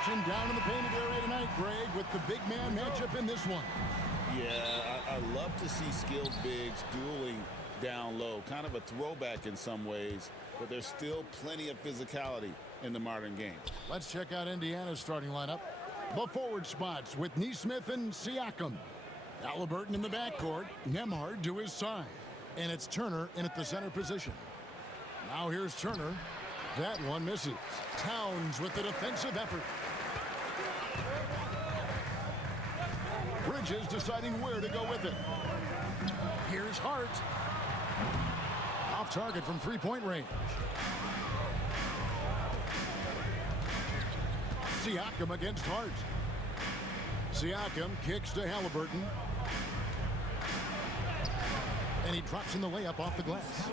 action down in the painted area tonight, Greg, with the big man matchup in this one. Yeah, I love to see skilled bigs dueling down low. Kind of a throwback in some ways, but there's still plenty of physicality in the modern game. Let's check out Indiana's starting lineup. The forward spots with Neesmith and Siakam. Halliburton in the backcourt, Nembhard to his side. And it's Turner in at the center position. Now here's Turner. That one misses. Towns with the defensive effort. Bridges deciding where to go with it. Here's Hart. Off target from three-point range. Siakam against Hart. Siakam kicks to Halliburton. And he drops in the layup off the glass.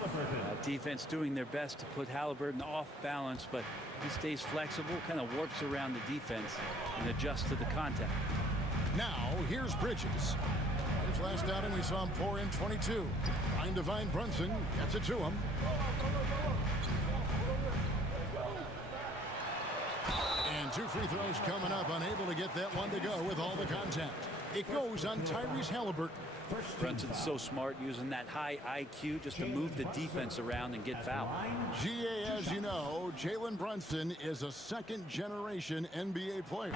Defense doing their best to put Halliburton off balance, but he stays flexible, kind of warps around the defense and adjusts to the contact. Now, here's Bridges. His last outing, we saw him pour in 22. Trying to find Brunson. Gets it to him. And two free throws coming up. Unable to get that one to go with all the contact. It goes on Tyrese Halliburton. Brunson's so smart, using that high IQ just to move the defense around and get fouled. GA, as you know, Jalen Brunson is a second-generation NBA player.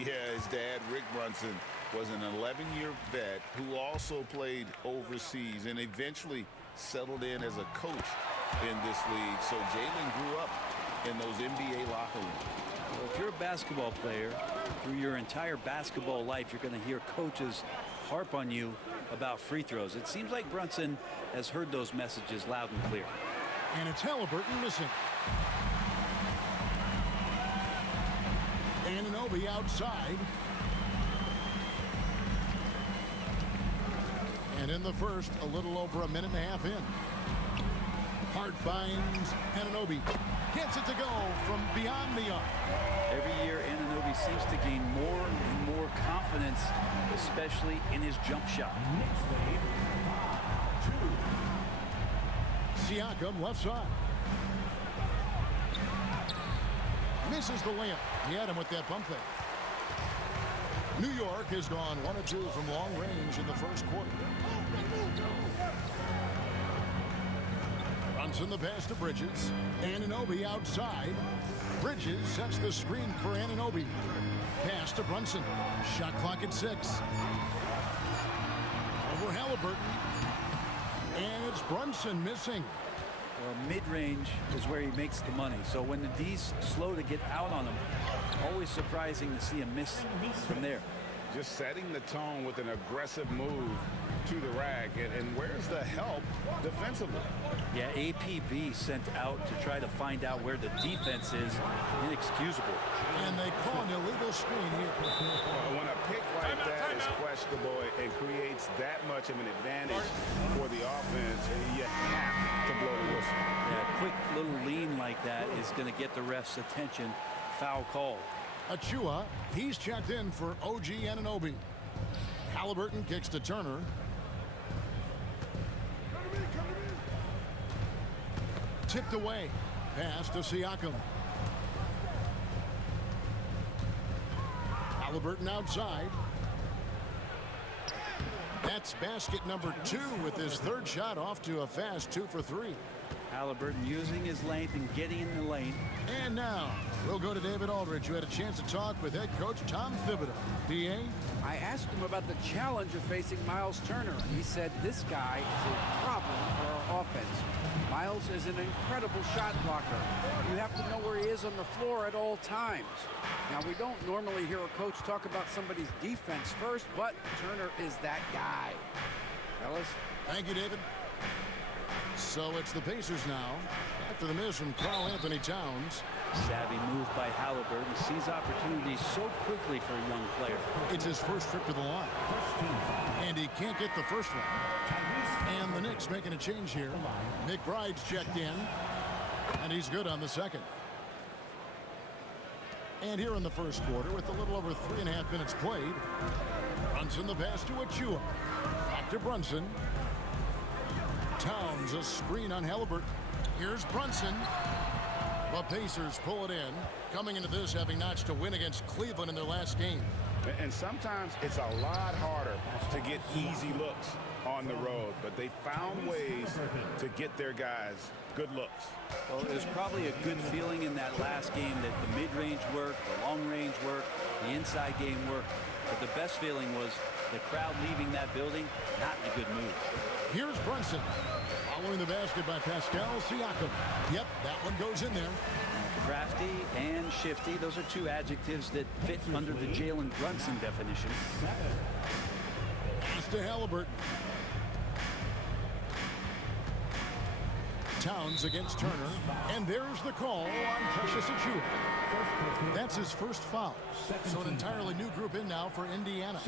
Yeah, his dad, Rick Brunson, was an 11-year vet who also played overseas and eventually settled in as a coach in this league. So Jalen grew up in those NBA locker rooms. Well, if you're a basketball player, through your entire basketball life, you're going to hear coaches harp on you about free throws. It seems like Brunson has heard those messages loud and clear. And it's Halliburton missing. Anunoby outside. And in the first, a little over a minute and a half in. Hart finds Anunoby. Gets it to go from beyond the arc. Every year, Anunoby seems to gain more and more confidence, especially in his jump shot. Siakam left side. Misses the layup. He had him with that pump fake. New York has gone 1 of 2 from long range in the first quarter. Brunson the pass to Bridges. Anunoby outside. Bridges sets the screen for Anunoby. Pass to Brunson. Shot clock at 6. Over Halliburton. And it's Brunson missing. Well, mid-range is where he makes the money. So when the D's slow to get out on him, always surprising to see him miss from there. Just setting the tone with an aggressive move to the rack. And where's the help defensively? Yeah, APB sent out to try to find out where the defense is. Inexcusable. And they call an illegal screen here. Well, when a pick like that is questionable and creates that much of an advantage for the offense, you have to blow the whistle. Yeah, a quick little lean like that is going to get the ref's attention. Foul call. Achua, he's checked in for OG Anunoby. Halliburton kicks to Turner. Tipped away. Pass to Siakam. Halliburton outside. That's basket number 2 with his third shot off to a fast 2 for 3. Halliburton using his length and getting in the lane. And now, we'll go to David Aldridge, who had a chance to talk with head coach Tom Thibodeau. D.A.? I asked him about the challenge of facing Miles Turner. He said this guy is a problem for our offense. Miles is an incredible shot blocker. You have to know where he is on the floor at all times. Now, we don't normally hear a coach talk about somebody's defense first, but Turner is that guy. Fellas? Thank you, David. So it's the Pacers now. After the miss from Karl Anthony Towns. Savvy move by Halliburton. Sees opportunities so quickly for a young player. It's his first trip to the line. And he can't get the first one. And the Knicks making a change here. McBride's checked in. And he's good on the second. And here in the first quarter, with a little over 3.5 minutes played, Brunson the pass to Achua. Back to Brunson. Towns a screen on Halliburton. Here's Brunson. The Pacers pull it in, coming into this having notched a win against Cleveland in their last game. And sometimes it's a lot harder to get easy looks on the road, but they found ways to get their guys good looks. Well, it was probably a good feeling in that last game that the mid-range worked, the long-range worked, the inside game worked. But the best feeling was the crowd leaving that building not in a good mood. Here's Brunson. Following the basket by Pascal Siakam. Yep, that one goes in there. Crafty and shifty. Those are two adjectives that fit under the Jalen Brunson definition. Pass to Halliburton. Towns against Turner. And there's the call on Precious Achiuwa. That's his first foul. So an entirely new group in now for Indiana.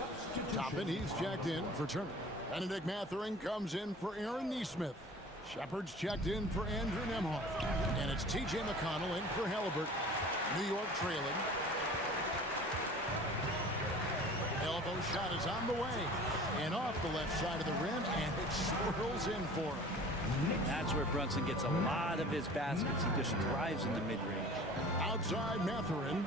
Toppin, he's checked in for Turner. Benedict Mathurin comes in for Aaron Nesmith. Shepard's checked in for Andrew Nembhard. And it's T.J. McConnell in for Halliburton. New York trailing. Elbow shot is on the way. And off the left side of the rim, and it swirls in for him. That's where Brunson gets a lot of his baskets. He just drives in the mid-range. Outside Mathurin.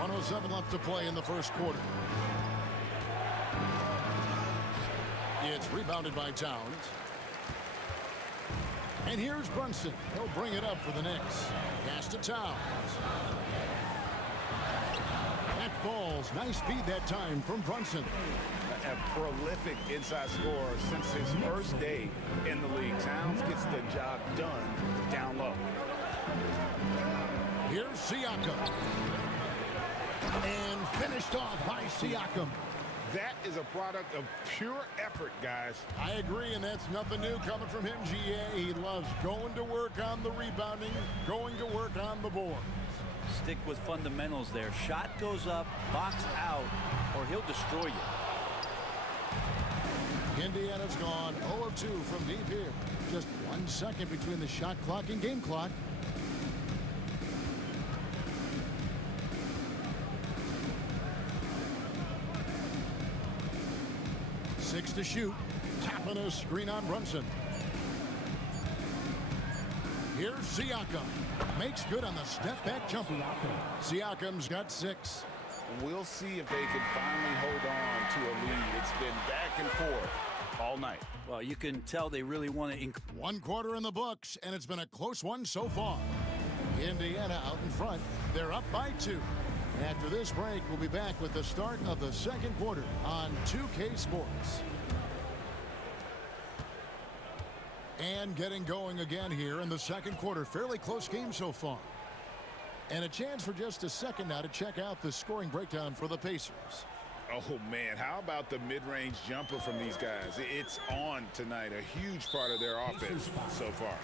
1:07 left to play in the first quarter. It's rebounded by Towns. And here's Brunson. He'll bring it up for the Knicks. Pass to Towns. That falls. Nice feed that time from Brunson. A prolific inside scorer since his first day in the league. Towns gets the job done down low. Here's Siakam. And finished off by Siakam. That is a product of pure effort, guys. I agree, and that's nothing new coming from him, GA. He loves going to work on the rebounding, going to work on the board. Stick with fundamentals there. Shot goes up, box out, or he'll destroy you. Indiana's gone 0 of 2 from deep here. Just 1 second between the shot clock and game clock. Six to shoot. Tapping a screen on Brunson. Here's Siakam. Makes good on the step-back jumper. Siakam's got 6. We'll see if they can finally hold on to a lead. It's been back and forth all night. Well, you can tell they really want to. 1 quarter in the books, and it's been a close one so far. Indiana out in front. They're up by 2. After this break, we'll be back with the start of the second quarter on 2K Sports. And getting going again here in the second quarter. Fairly close game so far. And a chance for just a second now to check out the scoring breakdown for the Pacers. Oh, man, how about the mid-range jumper from these guys? It's on tonight, a huge part of their offense so far.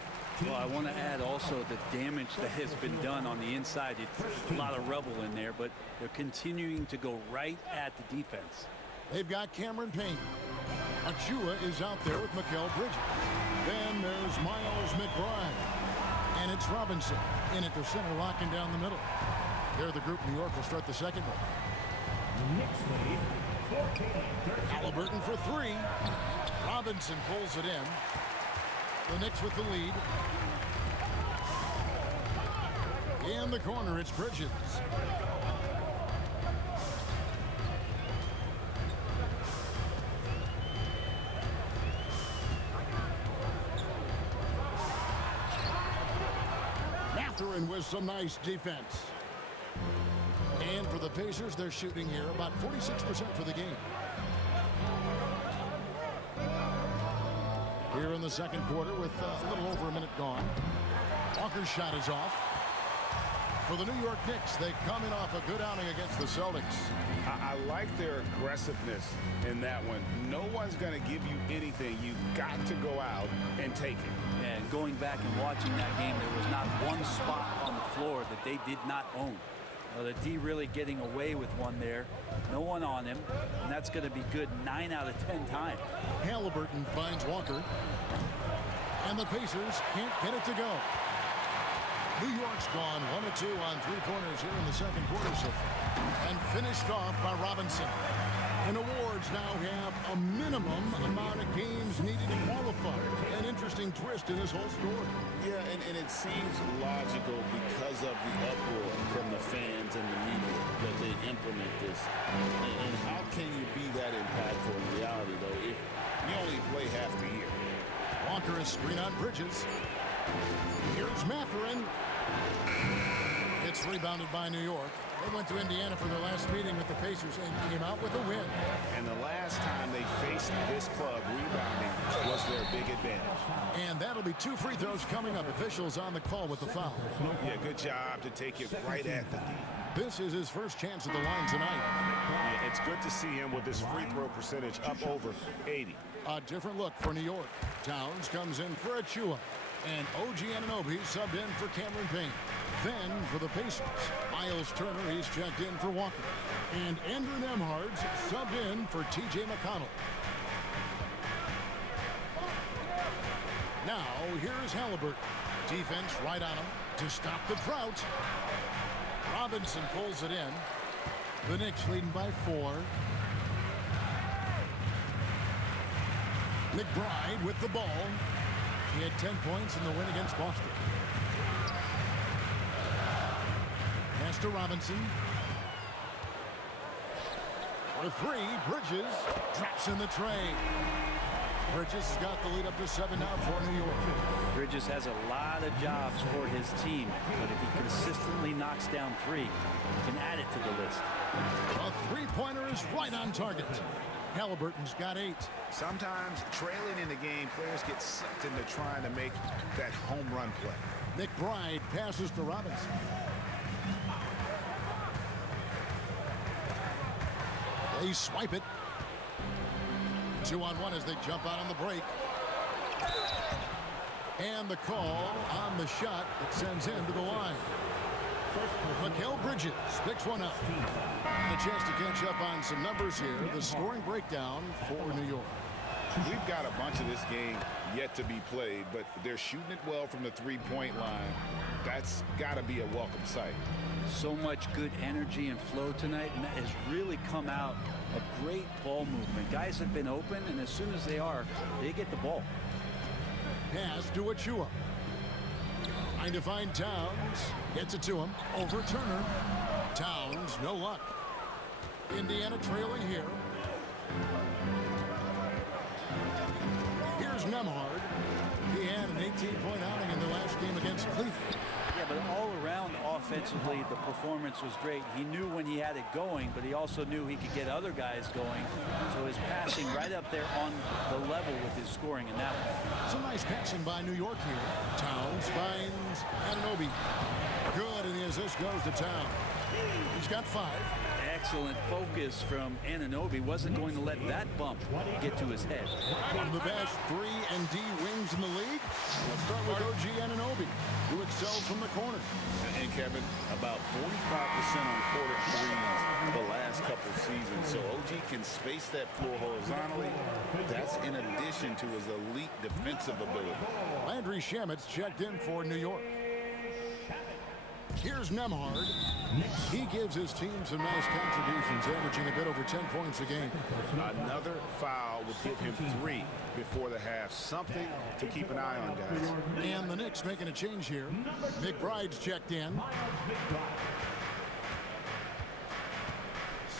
Well, I want to add also the damage that has been done on the inside. It's a lot of rubble in there, but they're continuing to go right at the defense. They've got Cameron Payne. Achiuwa is out there with Mikal Bridges. Then there's Miles McBride. And it's Robinson in at the center, locking down the middle. They're the group. New York will start the second one. Halliburton for 3. Robinson pulls it in. The Knicks with the lead. In the corner, it's Bridges. Mathurin with some nice defense. And for the Pacers, they're shooting here about 46% for the game. Here in the second quarter with a little over a minute gone. Walker's shot is off. For the New York Knicks, they come in off a good outing against the Celtics. I like their aggressiveness in that one. No one's going to give you anything. You've got to go out and take it. And going back and watching that game, there was not one spot on the floor that they did not own. The D really getting away with one there. No one on him, and that's going to be good 9 out of 10 times. Halliburton finds Walker. And the Pacers can't get it to go. New York's gone 1 of 2 on three-pointers here in the second quarter so far. And finished off by Robinson. And awards now have a minimum amount of games needed to qualify. An interesting twist in this whole story. Yeah, and it seems logical because of the uproar from the fans and the media that they implement this. And how can you be that impactful in reality, though, if you only play half the year? Walker is screen on Bridges. Here's Mathurin. It's rebounded by New York. They went to Indiana for their last meeting with the Pacers and came out with a win. And the last time they faced this club, rebounding was their big advantage. And that'll be 2 free throws coming up. Officials on the call with the foul. Yeah, good job to take it right at the D. This is his first chance at the line tonight. Yeah, it's good to see him with his free throw percentage up over 80. A different look for New York. Towns comes in for Achua. And OG Anunoby subbed in for Cameron Payne. Then for the Pacers, Miles Turner, he's checked in for Walker. And Andrew Nembhard's subbed in for T.J. McConnell. Now, here's Halliburton. Defense right on him to stop the drought. Robinson pulls it in. The Knicks leading by 4. McBride with the ball. He had 10 points in the win against Boston. Pass to Robinson. For 3, Bridges drops in the tray. Bridges has got the lead up to 7 now for New York. Bridges has a lot of jobs for his team, but if he consistently knocks down 3, he can add it to the list. A three-pointer is right on target. Halliburton's got 8. Sometimes trailing in the game, players get sucked into trying to make that home run play. McBride passes to Robinson. They swipe it. 2-on-1 as they jump out on the break. And the call on the shot that sends him to the line. Mikal Bridges picks one up. And a chance to catch up on some numbers here. The scoring breakdown for New York. We've got a bunch of this game yet to be played, but they're shooting it well from the three-point line. That's got to be a welcome sight. So much good energy and flow tonight, and that has really come out of great ball movement. Guys have been open, and as soon as they get the ball. Pass to Achua. Trying to find Towns. Gets it to him. Over Turner. Towns, no luck. Indiana trailing here. Here's Nembhard. He had an 18-point outing in the last game against Cleveland. Yeah, but all around offensively, the performance was great. He knew when he had it going, but he also knew he could get other guys going. So his passing right up there on the level with his scoring in that one. Some nice passing by New York here. Towns finds Anunoby. Good, and the assist goes to Towns. He's got 5. Excellent focus from Anunoby. Wasn't going to let that bump get to his head. One of the best 3 and D wings in the league. Let's start with OG Anunoby, who excels from the corner. And Kevin, about 45% on quarter threes the last couple seasons. So OG can space that floor horizontally. That's in addition to his elite defensive ability. Landry Shamet's checked in for New York. Here's Nembhard. He gives his team some nice contributions, averaging a bit over 10 points a game. Another foul would give him 3 before the half. Something to keep an eye on, guys. And the Knicks making a change here. McBride's checked in.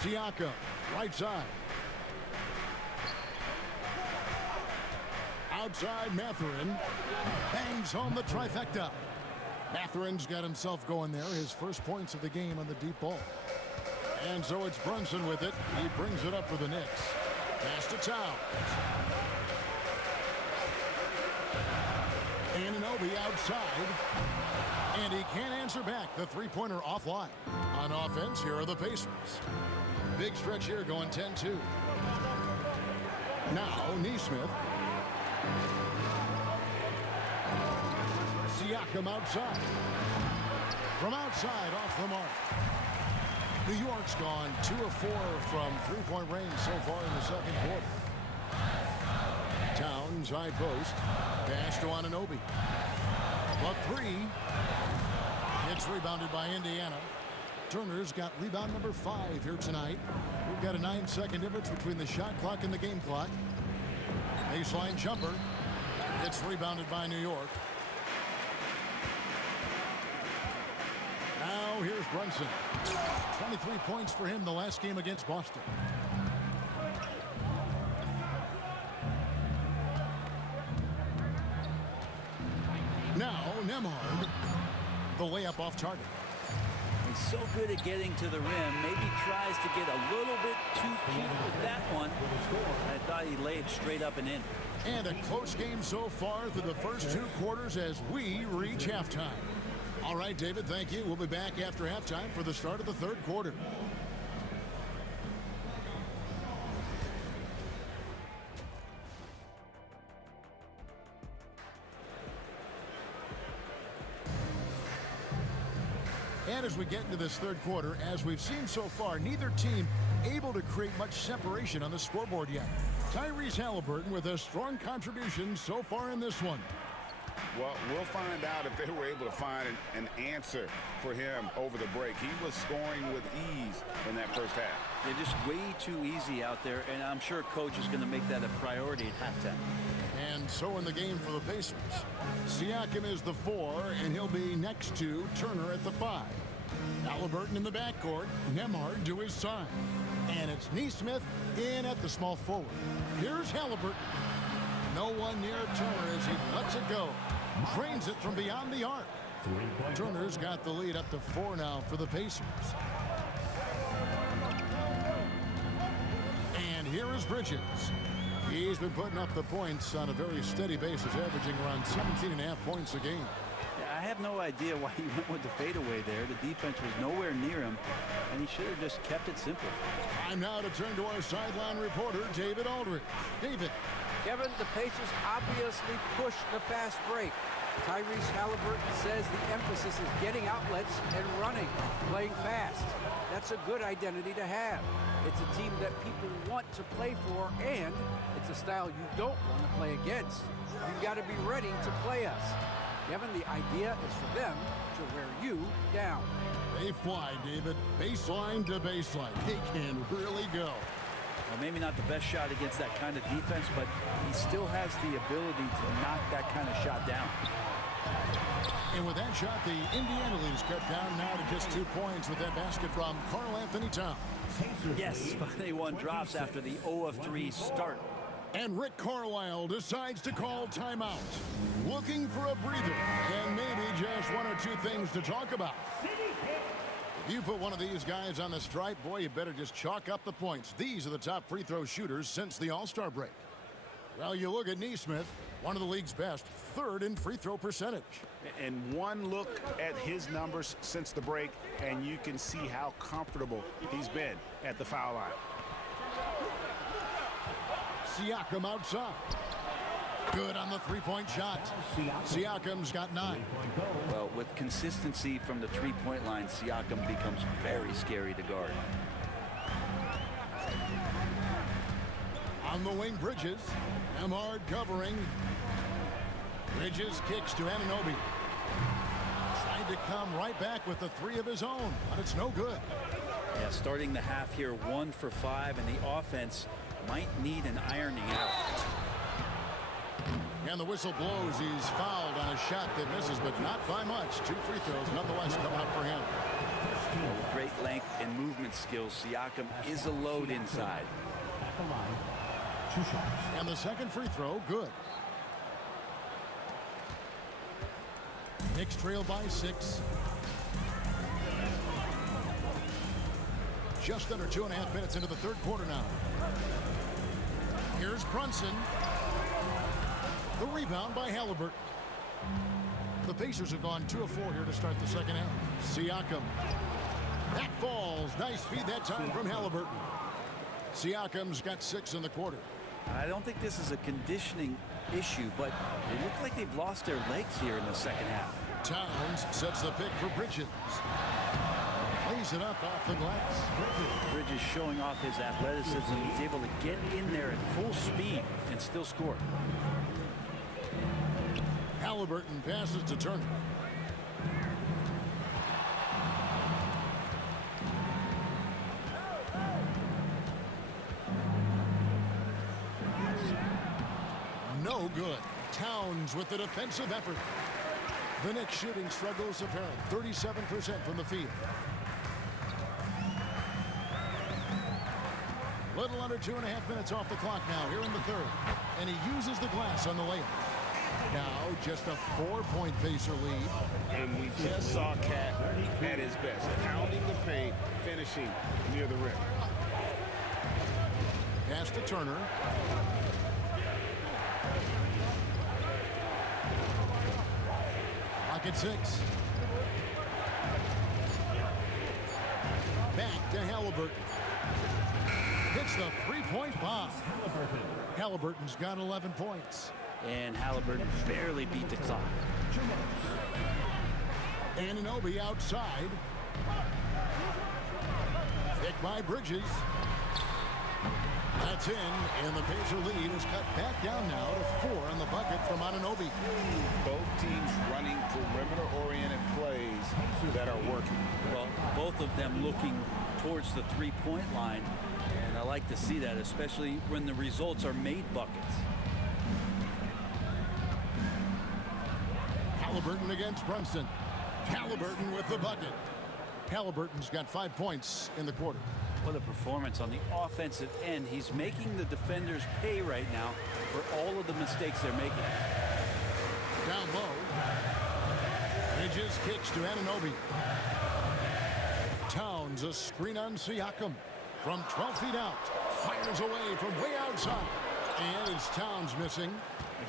Siakam, right side. Outside, Mathurin bangs home the trifecta. Mathurin's got himself going there, his first points of the game on the deep ball. And so it's Brunson with it. He brings it up for the Knicks. Pass to Towns. Anunoby outside. And he can't answer back. The three-pointer offline. On offense, here are the Pacers. Big stretch here going 10-2. Now, Neesmith. Siakam outside. From outside, off the mark. New York's gone 2 of 4 from three-point range so far in the second quarter. Towns, high post. Pass to Anunoby. The 3. It's rebounded by Indiana. Turner's got rebound number 5 here tonight. We've got a 9-second difference between the shot clock and the game clock. Baseline jumper. It's rebounded by New York. Now here's Brunson. 23 points for him the last game against Boston. Now Nembhard. The layup off target. He's so good at getting to the rim. Maybe tries to get a little bit too cute with that one. I thought he laid straight up and in. And a close game so far through the first 2 quarters as we reach halftime. All right, David, thank you. We'll be back after halftime for the start of the 3rd quarter. And as we get into this 3rd quarter, as we've seen so far, neither team able to create much separation on the scoreboard yet. Tyrese Halliburton with a strong contribution so far in this one. Well, we'll find out if they were able to find an answer for him over the break. He was scoring with ease in that first half. They're just way too easy out there, and I'm sure coach is going to make that a priority at halftime. And so in the game for the Pacers, Siakam is the 4, and he'll be next to Turner at the 5. Halliburton in the backcourt, Nembhard to his side. And it's Nesmith in at the small forward. Here's Halliburton. No one near Turner as he lets it go. Drains it from beyond the arc. Turner's got the lead up to 4 now for the Pacers. And here is Bridges. He's been putting up the points on a very steady basis, averaging around 17.5 points a game. I have no idea why he went with the fadeaway there. The defense was nowhere near him, and he should have just kept it simple. Time now to turn to our sideline reporter, David Aldridge. David. Kevin, the Pacers obviously pushed the fast break. Tyrese Halliburton says the emphasis is getting outlets and running, playing fast. That's a good identity to have. It's a team that people want to play for, and it's a style you don't want to play against. You've got to be ready to play us. Kevin, the idea is for them to wear you down. They fly, David. Baseline to baseline. They can really go. Well, maybe not the best shot against that kind of defense, but he still has the ability to knock that kind of shot down. And with that shot, the Indiana lead is cut down now to just 2 points with that basket from Karl Anthony Towns. Yes, but they won drops after the 0-of-3 start. And Rick Carlisle decides to call timeout. Looking for a breather and maybe just 1 or 2 things to talk about. If you put one of these guys on the stripe, boy, you better just chalk up the points. These are the top free throw shooters since the All-Star break. Well, you look at Nesmith, one of the league's best, 3rd in free throw percentage. And one look at his numbers since the break, and you can see how comfortable he's been at the foul line. Siakam outside. Good on the 3-point shot. Siakam's got 9. Well, with consistency from the 3-point line, Siakam becomes very scary to guard. On the wing, Bridges. Nembhard covering. Bridges kicks to Anunoby. Tried to come right back with the 3 of his own, but it's no good. Yeah, starting the half here 1 for 5, and the offense might need an ironing out. And the whistle blows. He's fouled on a shot that misses, but not by much. 2 free throws nonetheless coming up for him. With great length and movement skills, Siakam is a load inside. And the second free throw, good. Knicks trail by 6. Just under 2.5 minutes into the 3rd quarter now. Here's Brunson. The rebound by Halliburton. The Pacers have gone 2 of 4 here to start the second half. Siakam. That falls. Nice feed that time from Halliburton. Siakam's got 6 in the quarter. I don't think this is a conditioning issue, but they look like they've lost their legs here in the second half. Towns sets the pick for Bridges. Plays it up off the glass. Bridges showing off his athleticism. He's able to get in there at full speed and still score. Halliburton passes to Turner. No good. Towns with the defensive effort. The Knicks shooting struggles apparent. 37% from the field. Little under 2.5 minutes off the clock now here in the third. And he uses the glass on the layup. Now just a 4-point Pacer lead. And we just saw Cat at his best. Pounding the paint, finishing near the rim. Pass to Turner. Pocket 6. Back to Halliburton. Hits the three-point bomb. Halliburton's got 11 points. And Halliburton barely beat the clock. Anunoby outside. Picked by Bridges. That's in, and the Pacer lead is cut back down now to 4 on the bucket from Anunoby. Both teams running perimeter-oriented plays that are working. Well, both of them looking towards the three-point line, and I like to see that, especially when the results are made buckets. Halliburton against Brunson. Halliburton with the bucket. Halliburton's got 5 points in the quarter. What a performance on the offensive end. He's making the defenders pay right now for all of the mistakes they're making. Down low. Bridges kicks to Anunoby. Towns a screen on Siakam. From 12 feet out. Fires away from way outside. And it's Towns missing.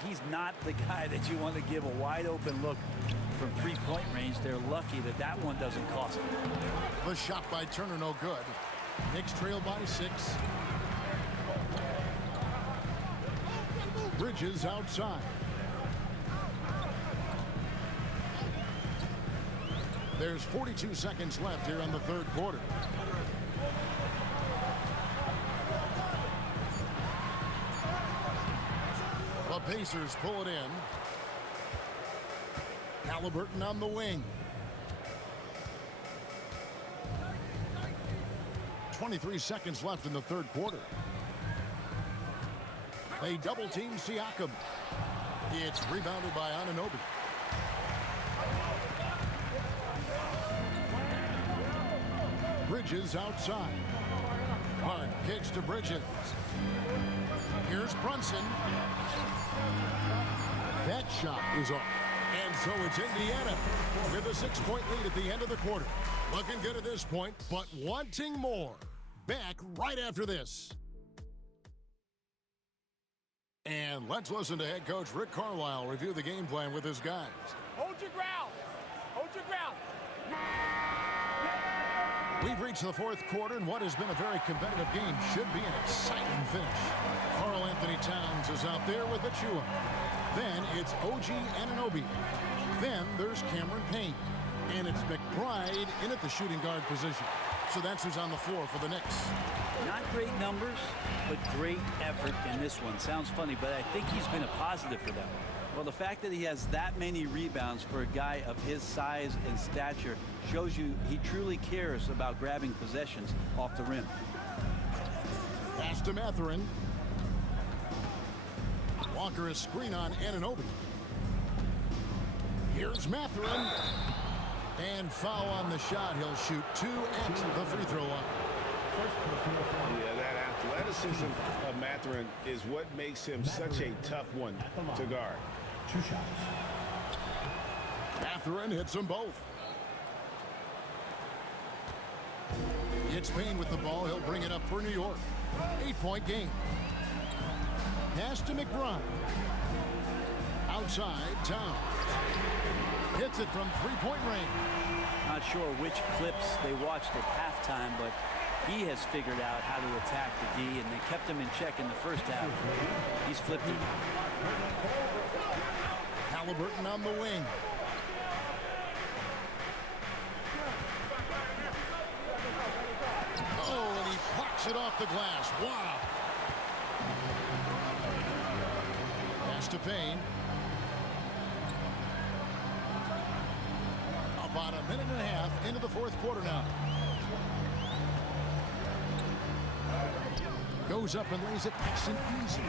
He's not the guy that you want to give a wide open look from three-point range. They're lucky that that one doesn't cost them. The shot by Turner no good. Knicks trail by 6. Bridges outside. There's 42 seconds left here in the third quarter. The Pacers pull it in. Halliburton on the wing. 23 seconds left in the third quarter. They double team Siakam. It's rebounded by Anunoby. Bridges outside. Hart kicks to Bridges. Here's Brunson. That shot is off. And so it's Indiana with a 6-point lead at the end of the quarter. Looking good at this point, but wanting more. Back right after this. And let's listen to head coach Rick Carlisle review the game plan with his guys. Hold your ground. Hold your ground. We've reached the fourth quarter, and what has been a very competitive game should be an exciting finish. Karl Anthony Towns is out there with Achua. Then it's OG Anunoby. Then there's Cameron Payne. And it's McBride in at the shooting guard position. So that's who's on the floor for the Knicks. Not great numbers, but great effort in this one. Sounds funny, but I think he's been a positive for them. Well, the fact that he has that many rebounds for a guy of his size and stature shows you he truly cares about grabbing possessions off the rim. Pass to Mathurin. Walker a screen on Anunoby. Here's Mathurin. And foul on the shot. He'll shoot 2 at the free throw line. Yeah, that athleticism of Mathurin is what makes him such a tough one to guard. 2 shots. Mathurin hits them both. It's Payne with the ball. He'll bring it up for New York. 8-point game. Pass to McBride. Outside, Towns. Hits it from three-point range. Not sure which clips they watched at halftime, but he has figured out how to attack the D, and they kept him in check in the first half. He's flipped it. Halliburton on the wing. Oh, and he plucks it off the glass. Wow. Pass to Payne. About a minute and a half into the fourth quarter now. Goes goes up and lays it nice and easy.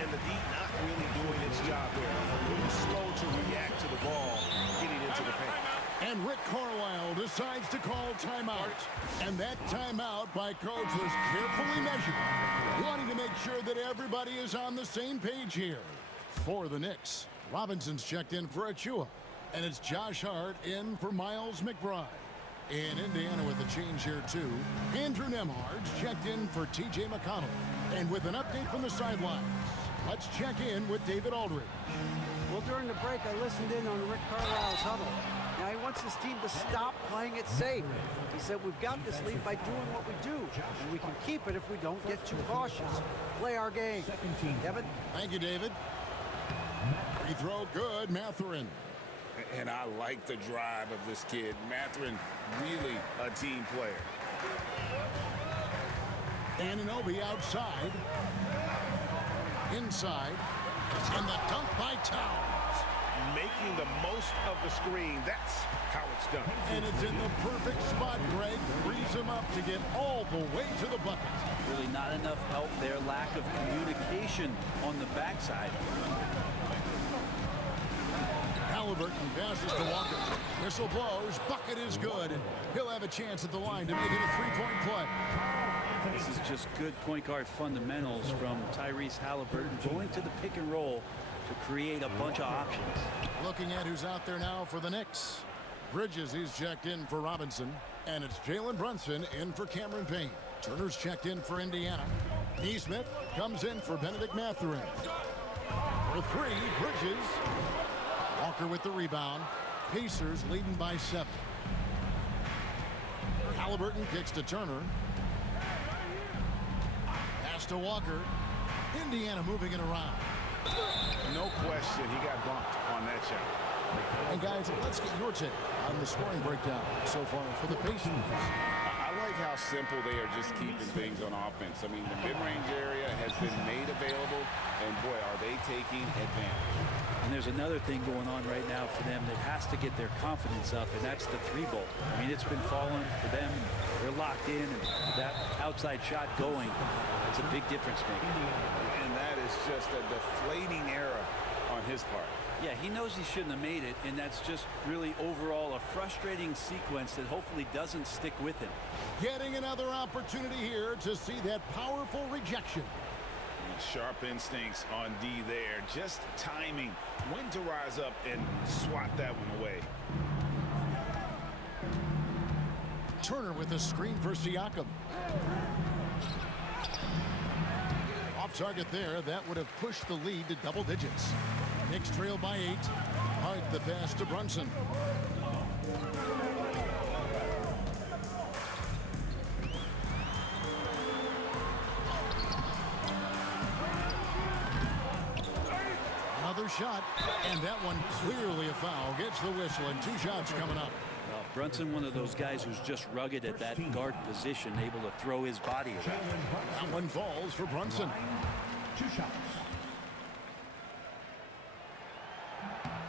And the D not really doing its job there. A little slow to react to the ball getting into the paint. And Rick Carlisle decides to call timeout. And that timeout by coach was carefully measured, wanting to make sure that everybody is on the same page here. For the Knicks, Robinson's checked in for Achua. And it's Josh Hart in for Miles McBride. In Indiana with a change here, too, Andrew Nembhard's checked in for T.J. McConnell. And with an update from the sidelines, let's check in with David Aldridge. Well, during the break, I listened in on Rick Carlisle's huddle. Now, he wants his team to stop playing it safe. He said, we've got this lead by doing what we do, and we can keep it if we don't get too cautious. Play our game. Devin? Thank you, David. Free throw good, Mathurin. And I like the drive of this kid. Mathurin, really a team player. Anunoby outside. Inside. And the dunk by Towns. Making the most of the screen. That's how it's done. And it's in the perfect spot, Greg. Frees him up to get all the way to the bucket. Really not enough help there. Lack of communication on the backside. Halliburton passes to Walker. Whistle blows. Bucket is good. And he'll have a chance at the line to make it a three-point play. This is just good point guard fundamentals from Tyrese Halliburton, going to the pick and roll to create a bunch of options. Looking at who's out there now for the Knicks. Bridges, he's checked in for Robinson. And it's Jalen Brunson in for Cameron Payne. Turner's checked in for Indiana. Neesmith comes in for Benedict Mathurin. For three, Bridges. Walker with the rebound. Pacers leading by 7. Halliburton kicks to Turner. Pass to Walker. Indiana moving it around. No question, he got bumped on that shot. And guys, let's get your take on the scoring breakdown so far for the Pacers. I like how simple they are just keeping things on offense. I mean, the mid-range area has been made available, and boy, are they taking advantage. And there's another thing going on right now for them that has to get their confidence up, and that's the 3-ball. I mean, it's been falling for them. They're locked in, and that outside shot going, it's a big difference maker. And that is just a deflating error on his part. Yeah, he knows he shouldn't have made it, and that's just really overall a frustrating sequence that hopefully doesn't stick with him. Getting another opportunity here to see that powerful rejection. Sharp instincts on D there. Just timing when to rise up and swat that one away. Turner with a screen for Siakam. Off target there. That would have pushed the lead to double digits. Knicks trail by 8. Hard the pass to Brunson. Another shot, and that one clearly a foul. Gets the whistle, and 2 shots coming up. Well, Brunson, one of those guys who's just rugged at that guard position, able to throw his body around. That one falls for Brunson. 2 shots.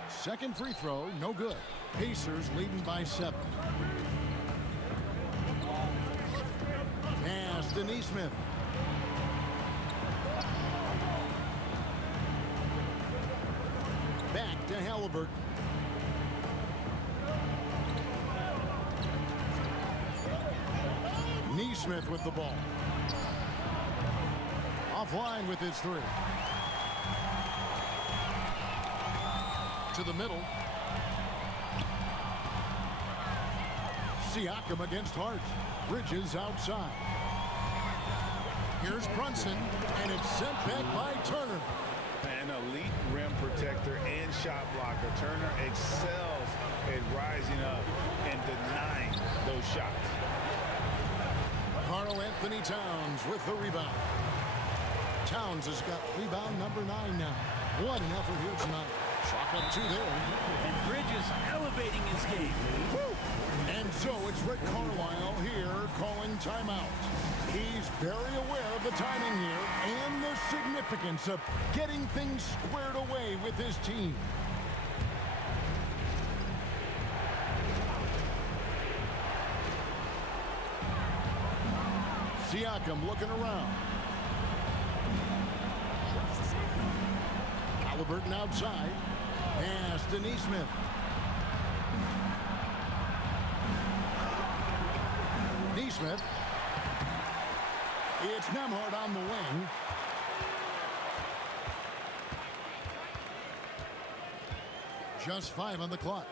Second free throw, no good. Pacers leading by 7. Pass to Neesmith. Back to Halliburton. Neesmith with the ball. Offline with his 3. To the middle. Siakam against Hart. Bridges outside. Here's Brunson, and it's sent back by Turner. An elite rim protector and shot blocker. Turner excels at rising up and denying those shots. Karl Anthony Towns with the rebound. Towns has got rebound number 9 now. What an effort here tonight. Chalk up 2 there. And Bridges elevating his game. Woo! And so it's Rick Carlisle here calling timeout. He's very aware of the timing here and the significance of getting things squared away with his team. Siakam looking around. Halliburton outside. Pass to Neesmith. Neesmith. It's Nembhard on the wing. Just 5 on the clock.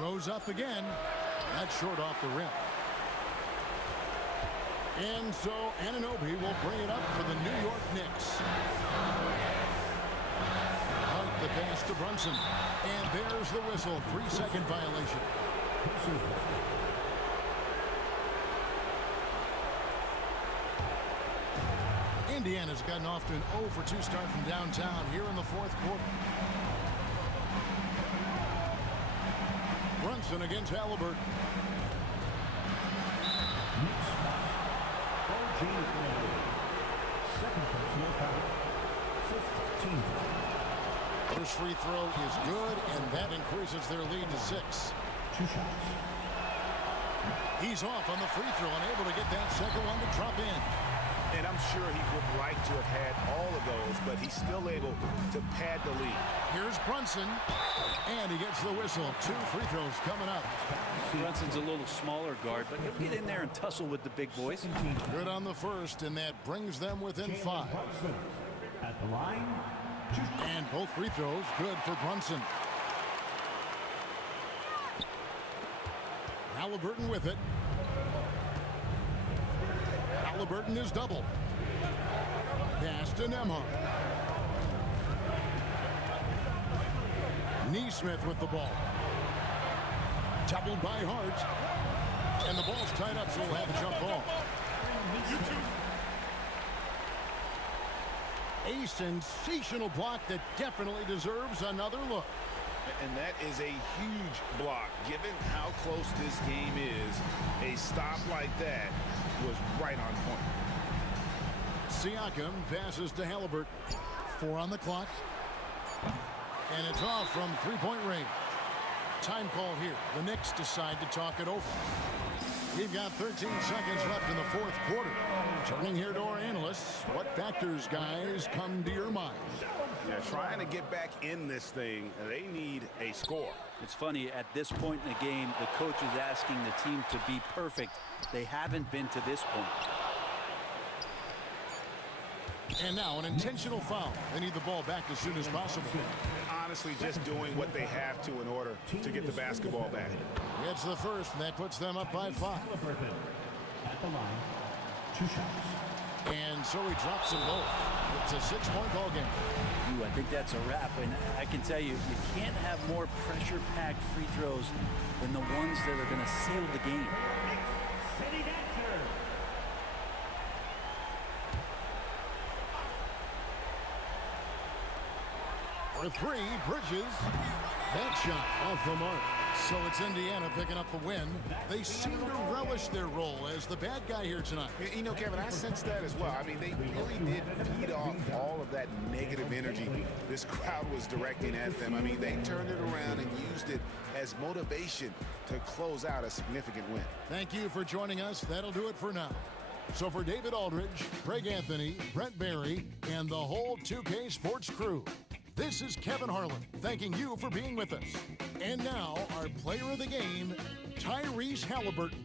Goes up again. That's short off the rim. And so Anunoby will bring it up for the New York Knicks. Out the pass to Brunson. And there's the whistle. 3-second violation. Indiana's gotten off to an 0-for-2 start from downtown here in the fourth quarter. Brunson against Halliburton. First free throw is good, and that increases their lead to 6. 2 shots. He's off on the free throw and able to get that second one to drop in. And I'm sure he would like to have had all of those, but he's still able to pad the lead. Here's Brunson, and he gets the whistle. 2 free throws coming up. Brunson's a little smaller guard, but he'll get in there and tussle with the big boys. Good on the first, and that brings them within 5. At the line. And both free throws good for Brunson. Halliburton with it. Halliburton is double. Pass to Nembhard. Neesmith with the ball. Doubled by Hart. And the ball's tied up, so we'll have a jump ball. A sensational block that definitely deserves another look. And that is a huge block. Given how close this game is, a stop like that was right on point. Siakam passes to Halliburton. 4 on the clock. And it's off from 3-point range. Time call here. The Knicks decide to talk it over. We've got 13 seconds left in the fourth quarter. Turning here to our analysts. What factors, guys, come to your mind? Yeah, trying to get back in this thing, they need a score. It's funny, at this point in the game, the coach is asking the team to be perfect. They haven't been to this point. And now an intentional foul. They need the ball back as soon as possible. Honestly, just doing what they have to in order to get the basketball back. It's the first, and that puts them up by 5. At the line. 2 shots. And so he drops them both. It's a 6-point ball game. Ooh, I think that's a wrap. And I can tell you, you can't have more pressure-packed free throws than the ones that are going to seal the game. City Dancer. For 3, Bridges. That shot off the mark. So it's Indiana picking up the win. They seem to relish their role as the bad guy here tonight. You know, Kevin, I sense that as well. I mean, they really did feed off all of that negative energy this crowd was directing at them. I mean, they turned it around and used it as motivation to close out a significant win. Thank you for joining us. That'll do it for now. So for David Aldridge, Craig Anthony, Brent Barry, and the whole 2K Sports crew, this is Kevin Harlan thanking you for being with us. And now, our player of the game, Tyrese Halliburton.